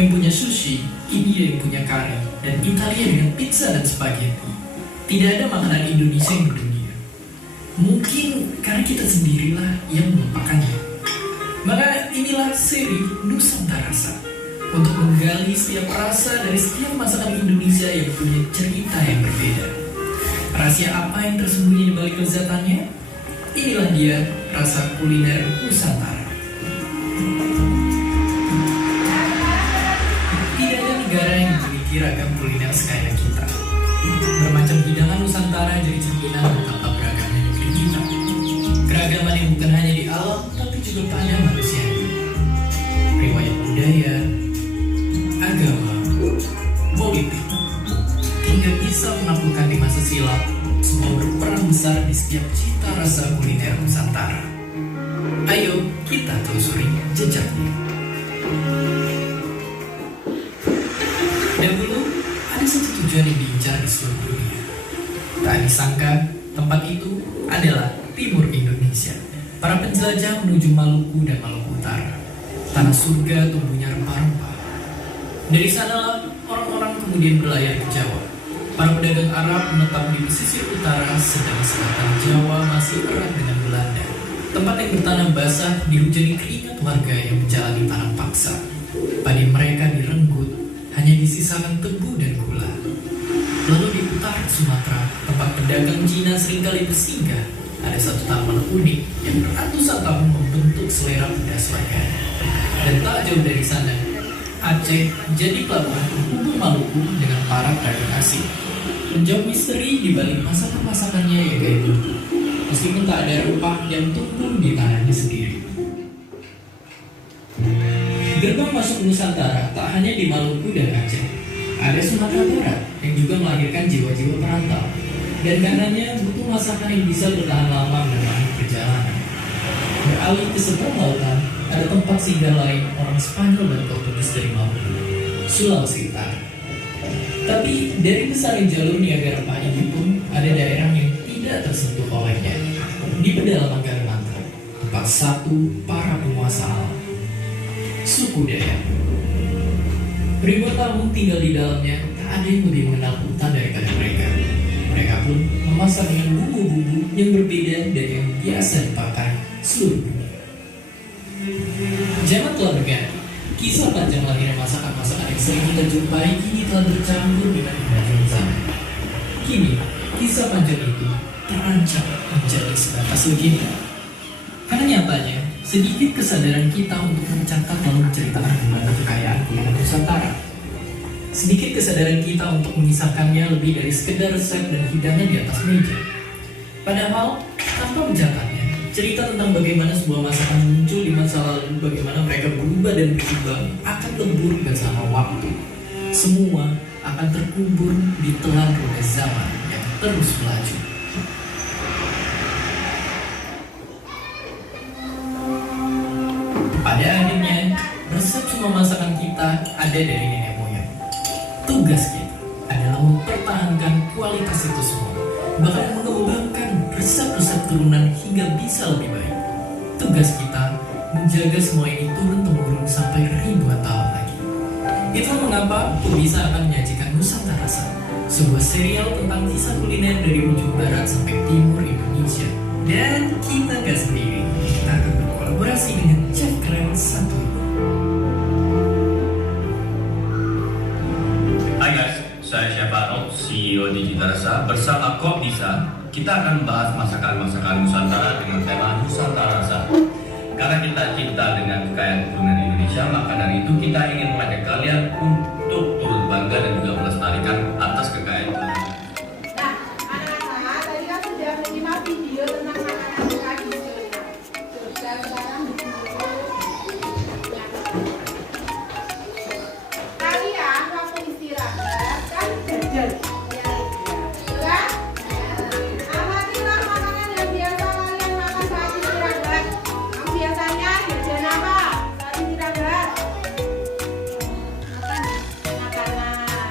Yang punya sushi, India yang punya kari, dan Italia dengan pizza dan spaghetti. Tidak ada makanan Indonesia yang mendunia. Mungkin karena kita sendirilah yang melupakannya. Maka inilah seri Nusantara Rasa untuk menggali setiap rasa dari setiap masakan Indonesia yang punya cerita yang berbeda. Rahasia apa yang tersembunyi di balik kelezatannya? Inilah dia rasa kuliner Nusantara. Tidak ada negara yang memiliki ragam kuliner sekaya kita. Bermacam hidangan Nusantara jadi cerminan betapa beragamnya negeri kita. Keragaman yang bukan hanya di alam, tapi juga pada manusia. Riwayat budaya, agama, politik, hingga bisa menaklukkan di masa silam, semua berperan besar di setiap cita rasa kuliner Nusantara. Ayo kita telusuri jejaknya. Dahulu, ada satu tujuan yang diincar di seluruh dunia. Tak disangka, tempat itu adalah timur Indonesia. Para penjelajah menuju Maluku dan Maluku Utara, tanah surga tumbuhnya rempah-rempah. Dari sanalah orang-orang kemudian berlayar ke Jawa. Para pedagang Arab menetap di pesisir utara, sedang selatan Jawa masih erat dengan Belanda. Tempat yang bertanah basah dihujani keringat warga yang menjalani tanam paksa. Padi mereka direnggut, hanya disisakan tebu dan gula. Lalu di utara Sumatera, tempat pedagang Cina seringkali bersinggah, ada satu taman unik yang beratusan tahun membentuk selera pedas warga. Dan tak jauh dari sana, Aceh jadi pelabuhan penghubung Maluku dengan para pedagang asing. Menjawab misteri di balik masakan-masakannya yang gaya buntu, meskipun tak ada rempah yang tumbuh di tanahnya sendiri. Gerbang masuk Nusantara tak hanya di Maluku dan Aceh. Ada Sumatera Barat yang juga melahirkan jiwa-jiwa perantau. Dan karenanya butuh masakan yang bisa bertahan lama menemani perjalanan. Beralih ke seberang lautan, ada tempat singgah lain orang Spanyol dan Portugis dari Maluku, Sulawesi Utara. Tapi dari besaran jalur Niagara Rempah ini pun ada daerah yang tidak tersentuh olehnya. Di pedalaman Kalimantan, tempat satu para penguasa alam, suku Dayak. Ribuan tahun tinggal di dalamnya, tak ada yang lebih mengenal hutan daripada mereka. Mereka pun memasak dengan bumbu-bumbu yang berbeda dari yang biasa dipakai seluruh dunia. Zaman telah berganti. Kisah panjang lahirnya masakan-masakan yang sering kita jumpai kini telah bercampur dengan kemajuan zaman. Kini, kisah panjang itu terancam menjadi sebatas legenda. Karena nyatanya, sedikit kesadaran kita untuk mencatat lalu menceritakan kembali kekayaan kuliner Nusantara. Sedikit kesadaran kita untuk mengisahkannya lebih dari sekedar resep dan hidangan di atas meja. Padahal, tanpa mencatatnya, cerita tentang bagaimana sebuah masakan muncul di masa lalu, bagaimana mereka berubah dan berkembang, akan lebur bersama waktu. Semua akan terkubur di telan roda zaman yang terus melaju. Pada akhirnya, resep semua masakan kita ada dari nenek moyang. Tugas kita adalah mempertahankan kualitas itu semua, bahkan mengembangkan resep-resep turunan hingga bisa lebih baik. Tugas kita menjaga semua ini turun-temurun sampai ribuan tahun lagi. Itulah mengapa aku bisa akan menyajikan Nusantara Rasa, sebuah serial tentang kisah kuliner dari ujung barat sampai timur Indonesia. Dan kita gak sendiri, kita akan berkolaborasi dengan chef keren satu ini. Hai guys, saya Chef Arnold, CEO Digital Rasa. Bersama Kok Bisa, kita akan membahas masakan-masakan Nusantara dengan tema Nusantara Rasa. Karena kita cinta dengan kekayaan kuliner Indonesia, maka dari itu kita ingin mengajak kalian untuk turut bangga dan juga melestarikan atas kekayaan kuliner. Nah, anak-anak, tadi kan sudah menyimak video tentang makanan tradisional. Sekarang kalian waktu istirahat kan jajan. Amatilah makanan yang biasa kalian makan saat istirahat. Kamu biasanya jajan apa saat istirahat? Makanan.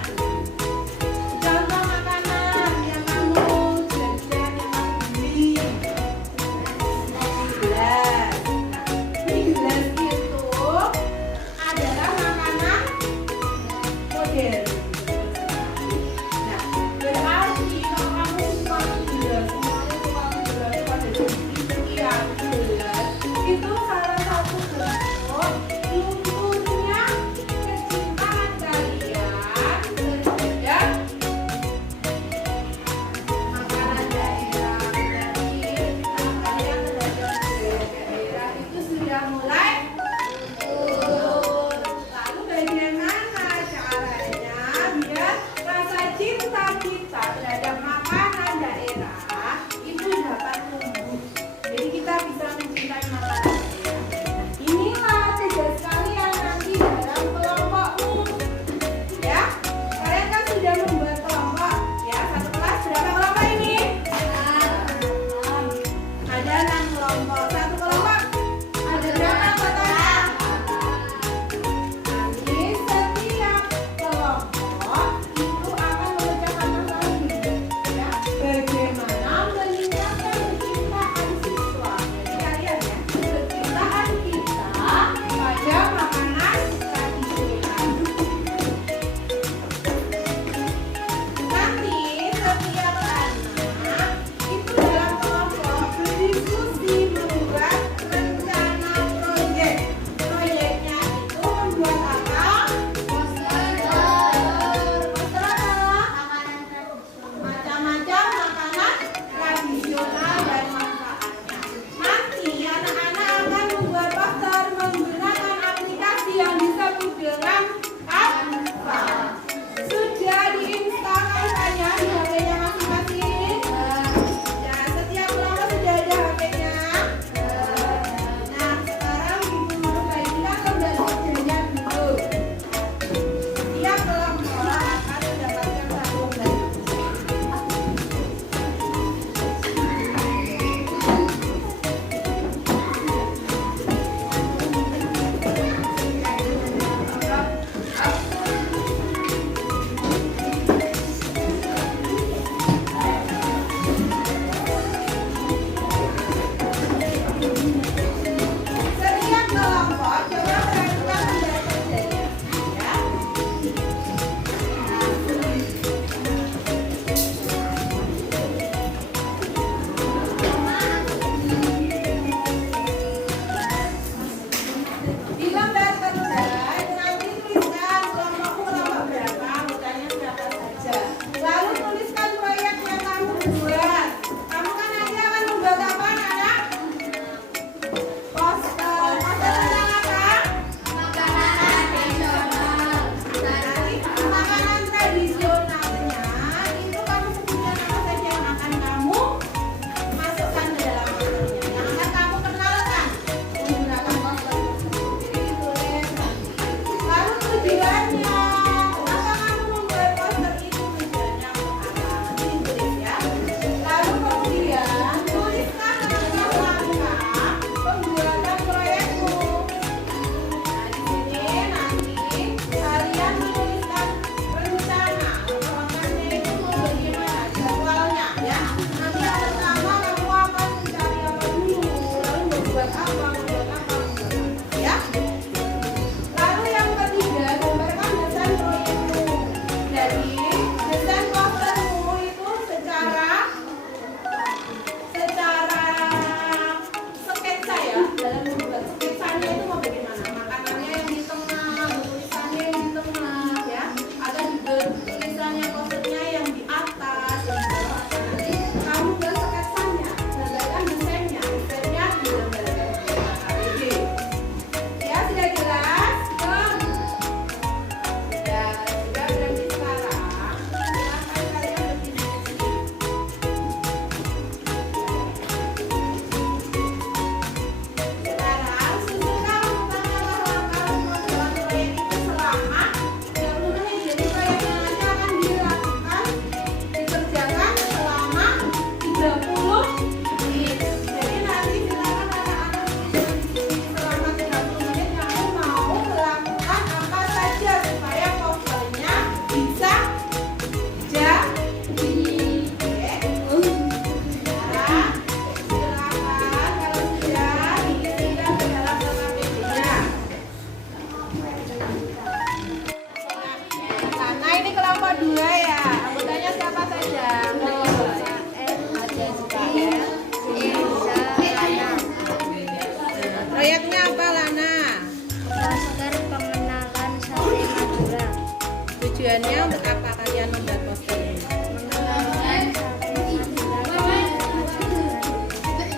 Tujuannya untuk apa kalian membuat poster ini?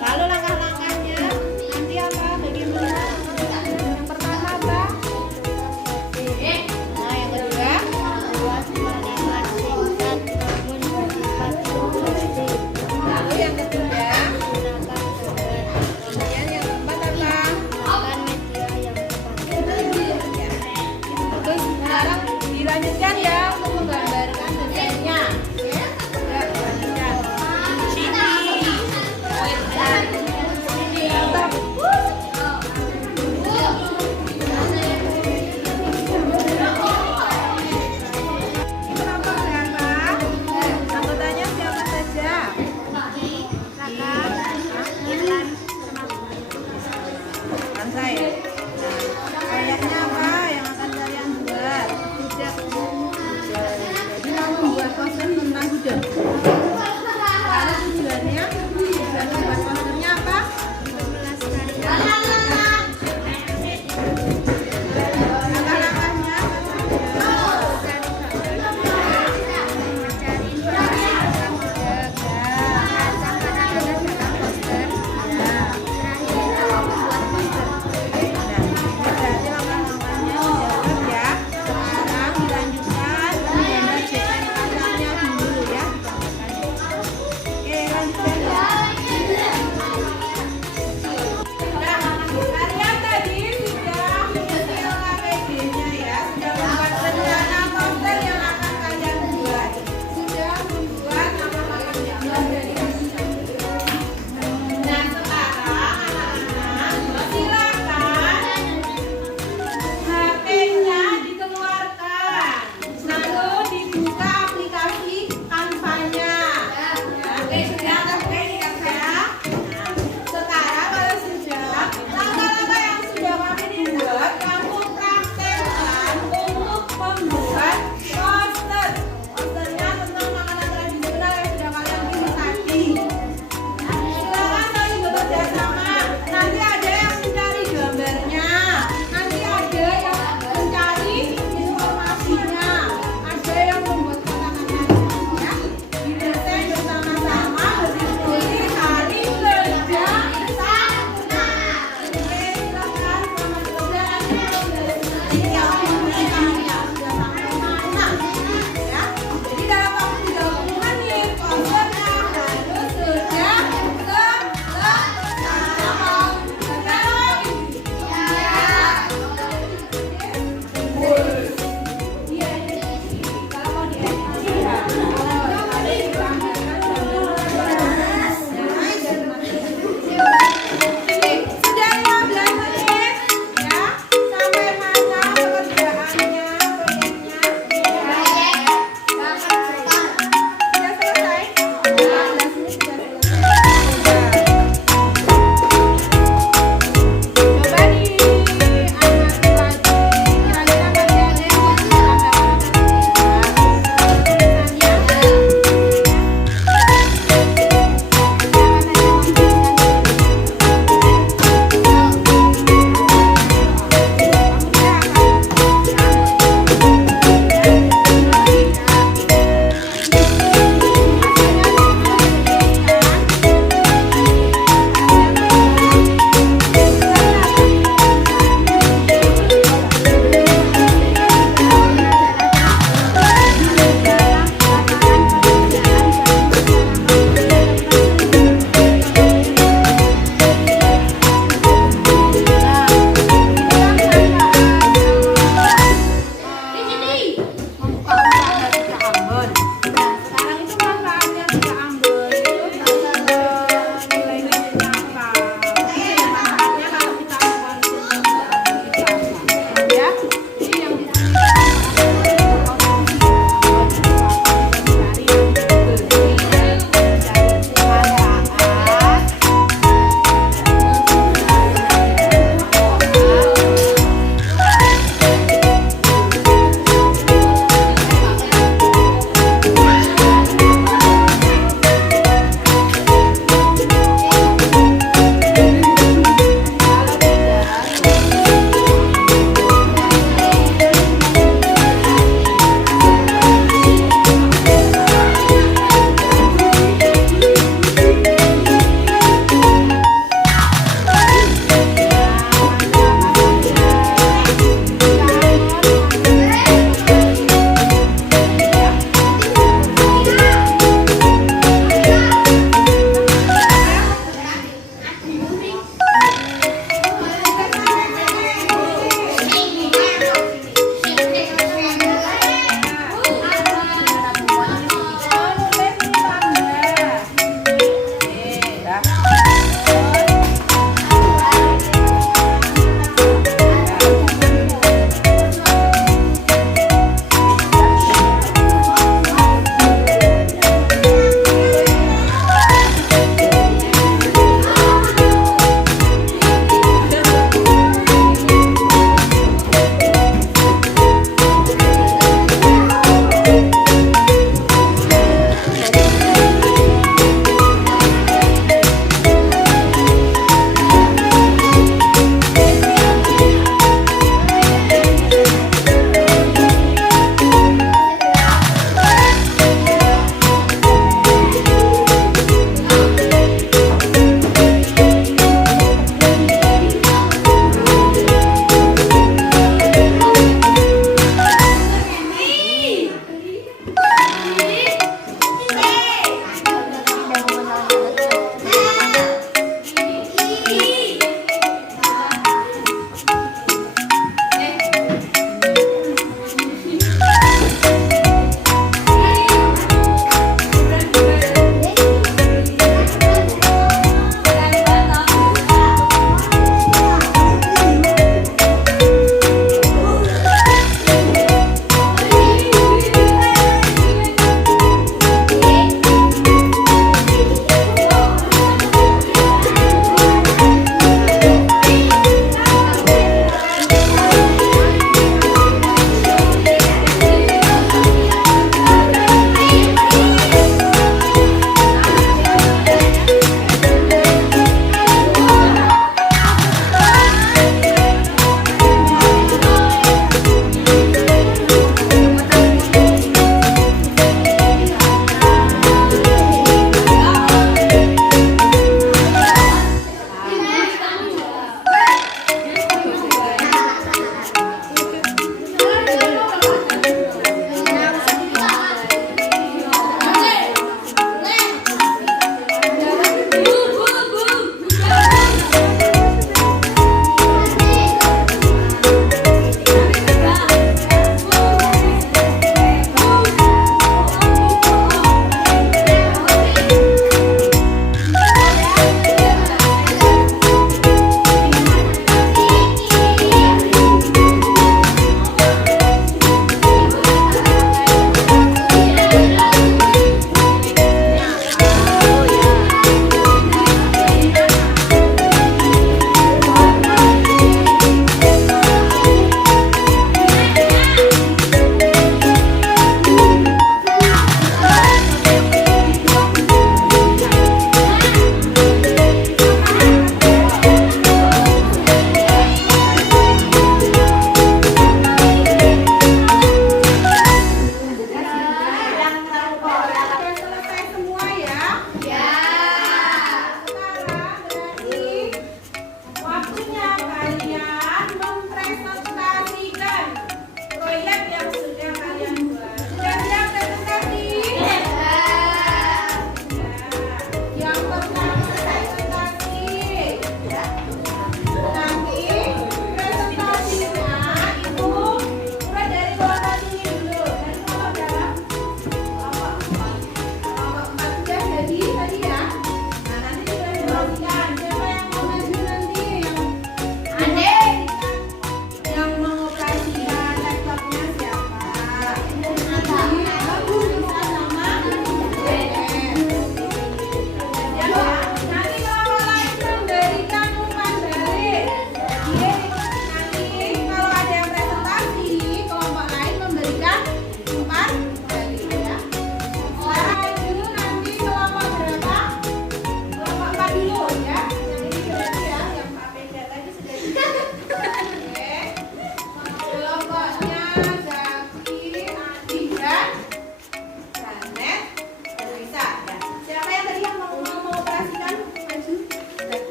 Lalu langkah-langkahnya nanti apa? Bagaimana? Yang pertama apa? Nah, yang kedua? Lalu yang ketiga? Kemudian yang keempat apa? Terus sekarang dilanjutkan ya untuk menggambarkan desainnya. Ya, lanjutkan. Sini. Tetap. Kelompok berapa? Anggotanya siapa saja? Kansai. Nah, kayaknya apa yang akan kalian buat? Hujat. Jadi mau membuat poster tentang hujat. Lalu tujuannya? Tujuan membuat posternya apa? Langkah-langkahnya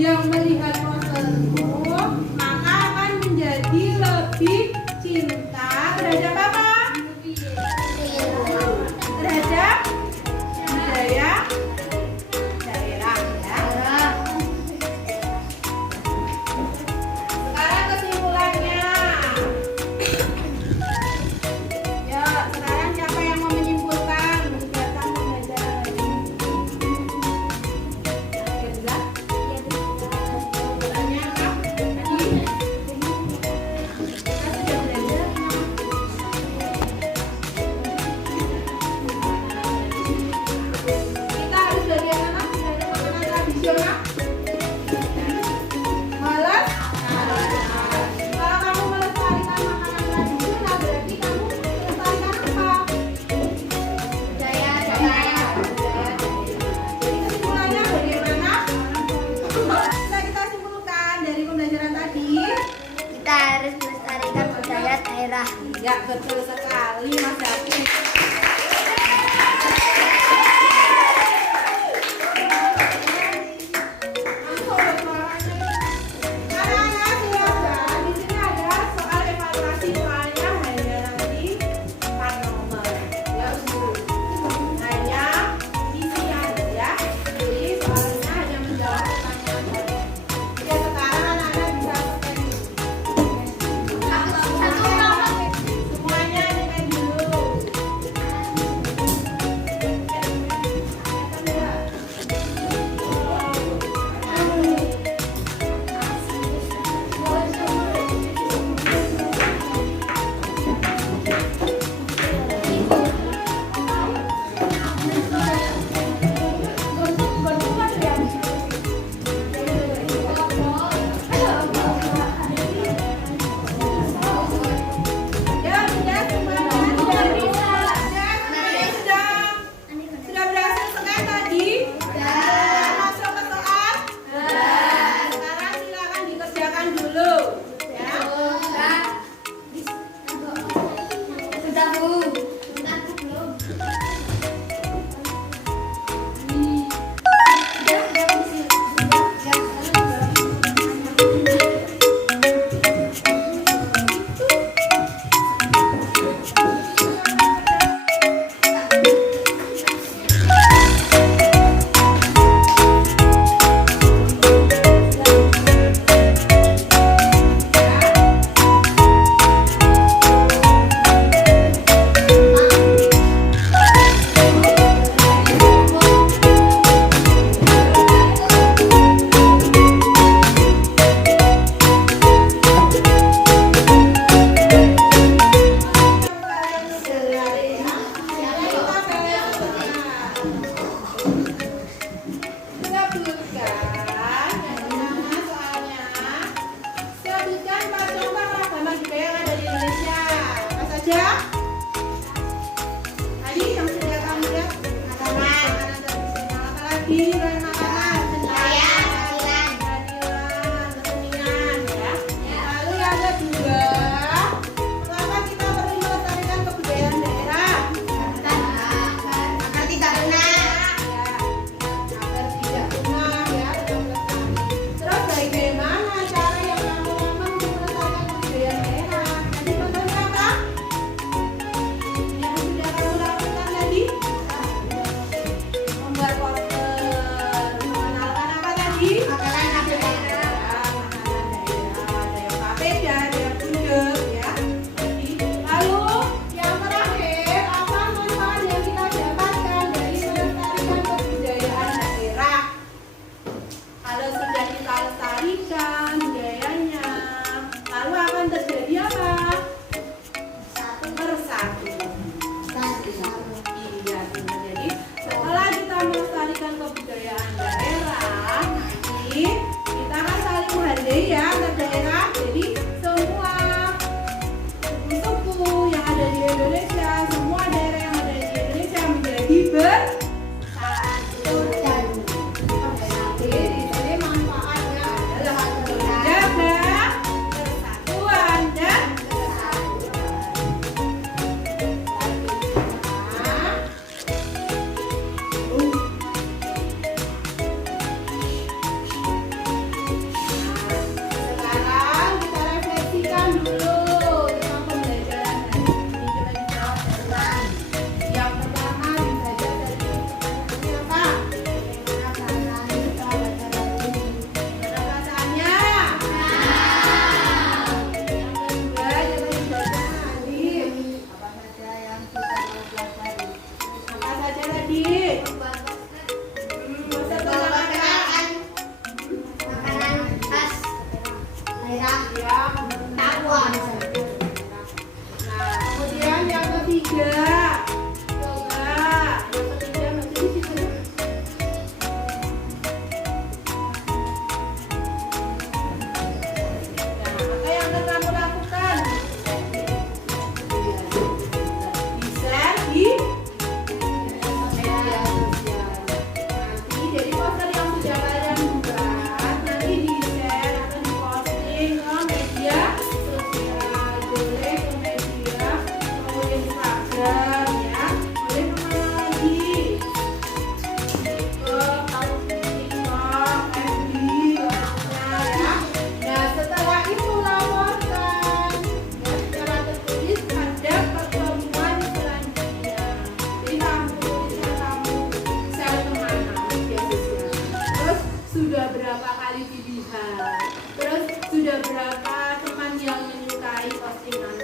yang melihat postermu maka akan menjadi lebih cinta terhadap apa? Terhadap budaya daerah ya. Sekarang kesimpulannya. Ya, sekarang siapa yang mau menyimpulkan kegiatan pembelajaran hari ini? Kesimpulannya apa? Tadi kita sudah belajar. Kita harus belajar apa? Belajar makanan tradisional. Malas? Kalau kamu melestarikan makanan tradisional berarti kamu melestarikan apa? Budaya. Jadi kesimpulannya bagaimana? Bisa kita simpulkan dari pembelajaran tadi. Kita harus melestarikan budaya daerah. Ya, betul sekali Mas David. Anak-anak silakan. Di sini ada soal evaluasi, soalnya hanya nanti 4 nomor. Ya, Bu. Hanya isi aja. Jadi soalnya hanya menjawab pertanyaan saja. Oke, sekarang anak-anak bisa semuanya nyanyikan dulu. Ya, sudah semuanya sudah bisa. Sudah berhasil scan tadi? Sudah masuk ke soal? Sekarang silakan dikerjakan dulu. Ya. Sudah, Bu. Sebutkan 4 contoh keragaman budaya yang ada di Indonesia. Apa saja? Tadi yang sudah kamu lihat makanan tradisional. Apa lagi? Lain makanan Kebudayaan. kesenian ya. Lalu yang kedua, kenapa kita perlu melestarikan kebudayaan daerah? Agar tidak punah. Agar tidak punah ya, tetap lestari. Terus bagaimana cara yang aman-aman untuk melestarikan kebudayaan daerah? Tadi contohnya apa? Yang sudah kamu lakukan tadi? Membuat poster, mengenalkan apa tadi? Makanan daerah. Makanan daerah, ada yang papeda, ada yang gudeg ya. Lalu yang terakhir, apa manfaat yang kita dapatkan dari melestarikan kebudayaan daerah? Kalau sudah kita lestarikan budayanya, lalu akan terjadi apa? Bersatu. Iya, benar. Jadi setelah kita melestarikan kebudayaan daerah, nanti kita akan saling menghargai ya antar daerah. Jadi semua suku yang ada di Indonesia, semua daerah yang ada di Indonesia menjadi bersatu. Jadi di sini manfaatnya adalah ya, tahuan. Nah, kemudian yang ketiga, coba yang ketiga masih di situ. Nah, apa yang akan kamu lakukan? Bisa di media sosial. Nanti dari poster yang sudah kalian buat, nanti di share atau di posting ke media sosial. Boleh ke media, mau Instagram ya, boleh kemana lagi? TikTok, FB, ya. Nah, setelah itu laporkan ya, secara tertulis pada pertemuan selanjutnya. Jadi kamu tuliskan kamu share kemana media sosial. Terus sudah berapa kali dilihat. Terus sudah berapa teman yang menyukai postingan